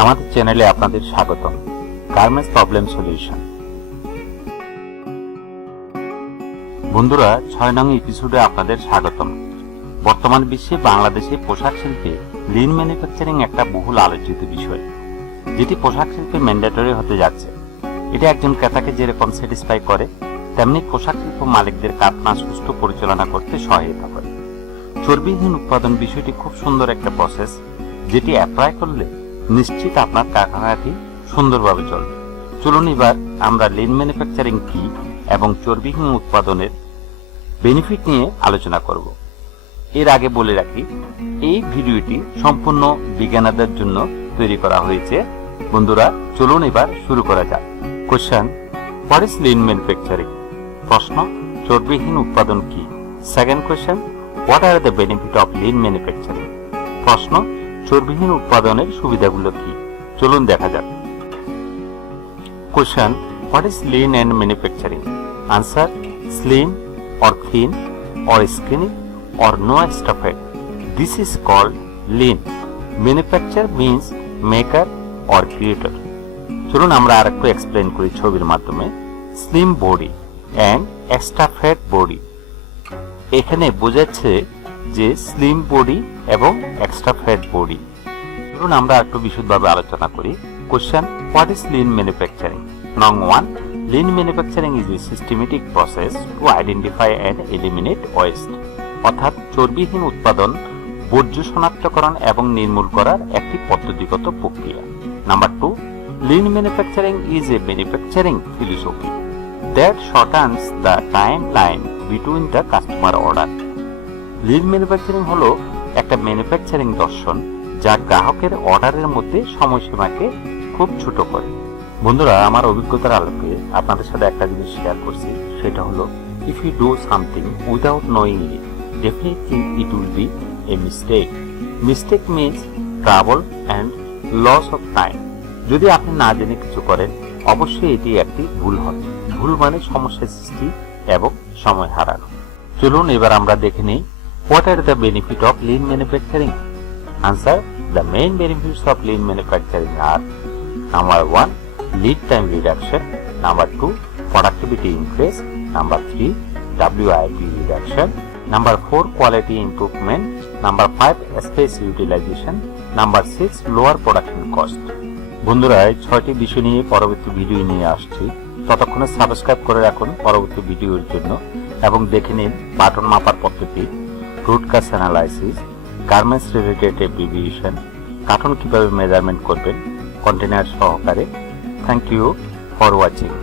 আমাদের চ্যানেলে আপনাদের স্বাগতম। Garments problem solution. বন্ধুরা, 6 নং এপিসোডে আপনাদের স্বাগতম। বর্তমান বিশ্বে বাংলাদেশে পোশাক শিল্পে লিন ম্যানুফ্যাকচারিং একটা বহুল আলোচিত বিষয়, যেটি পোশাক শিল্পে ম্যান্ডেটরি হতে যাচ্ছে। এটা একজন ক্রেতাকে যেরকম স্যাটিসফাই করে, তেমনি পোশাক শিল্প মালিকদের কারখানা সুষ্ঠু পরিচালনা করতে সহায়তা করে। চর্বিহীন উৎপাদন বিষয়টি খুব সুন্দর একটা প্রসেস, যেটি অ্যাপ্লাই করলে নিশ্চিত আপনার কারখানাটি সুন্দরভাবে চলবে। চলুন এবার আমরা লিন ম্যানুফ্যাকচারিং কি এবং চর্বিহীন উৎপাদনের বেনিফিট নিয়ে আলোচনা করব। এর আগে বলে রাখি, এই ভিডিওটি সম্পূর্ণ বিজ্ঞানীদের জন্য তৈরি করা হয়েছে। বন্ধুরা, চলুন এবার শুরু করা যাক। Question, what is lean manufacturing? প্রশ্ন, চর্বিহীন উৎপাদন কি? Second question, what are the benefit of lean manufacturing? প্রশ্ন, চর্বিহীন উৎপাদনের সুবিধাগুলো কি? চলুন দেখা যাক। Question, what is lean and manufacturing? Answer, slim or thin or skinny or no extra fat. This is called lean. Manufacture means maker or creator. চলুন আমরা আরেকটু এক্সপ্লেইন করি ছবির মাধ্যমে। Slim body and extra fat body, এখানে বোঝাচ্ছে যে slim body এবং এক্সট্রা ফ্যাট বডি। চলুন আমরা একটু বিশদভাবে আলোচনা করি। Question, what is lean manufacturing? নং 1, lean manufacturing is a systematic process to identify and eliminate waste. অর্থাৎ চর্বিহীন উৎপাদন, বর্জ্য শনাক্তকরণ এবং নির্মূল করার একটি পদ্ধতিগত প্রক্রিয়া। Number 2, lean manufacturing is a manufacturing philosophy that shortens the timeline between the customer order. lean manufacturing হলো একটা ম্যানুফ্যাকচারিং দর্শন, যা গ্রাহকের অর্ডারের মধ্যে সময়সীমাকে খুব ছোট করে। বন্ধুরা, আমার অভিজ্ঞতার আলোকে আপনাদের সাথে একটা জিনিস শেয়ার করছি, সেটা হলো, if you do something without knowing it, definitely it will be a mistake. Mistake means trouble and loss of time. যদি আপনি না জেনে কিছু করেন, অবশ্যই এটি একটি ভুল হবে। ভুল মানে সমস্যার সৃষ্টি এবং সময় হারানো। চলুন এবার আমরা দেখে নিই, what are the benefit of lean manufacturing? Answer, the main benefits of lean manufacturing are: number 1, lead time reduction. Number 2, productivity increase. Number 3, WIP reduction. Number 4, quality improvement. Number 5, space utilization. Number 6, lower production cost. বন্ধুরা, এই 6টি বিষয় নিয়ে পরবর্তী video নিয়ে আসছি। ততক্ষণে subscribe করে রাখুন পরবর্তী ভিডিওর জন্য এবং দেখে নিন বাটন মাপার পদ্ধতি, রুট কাজ analysis, garments related abbreviation, carton কিভাবে মেজারমেন্ট করবেন কন্টেনার সহকারে। Thank you for watching.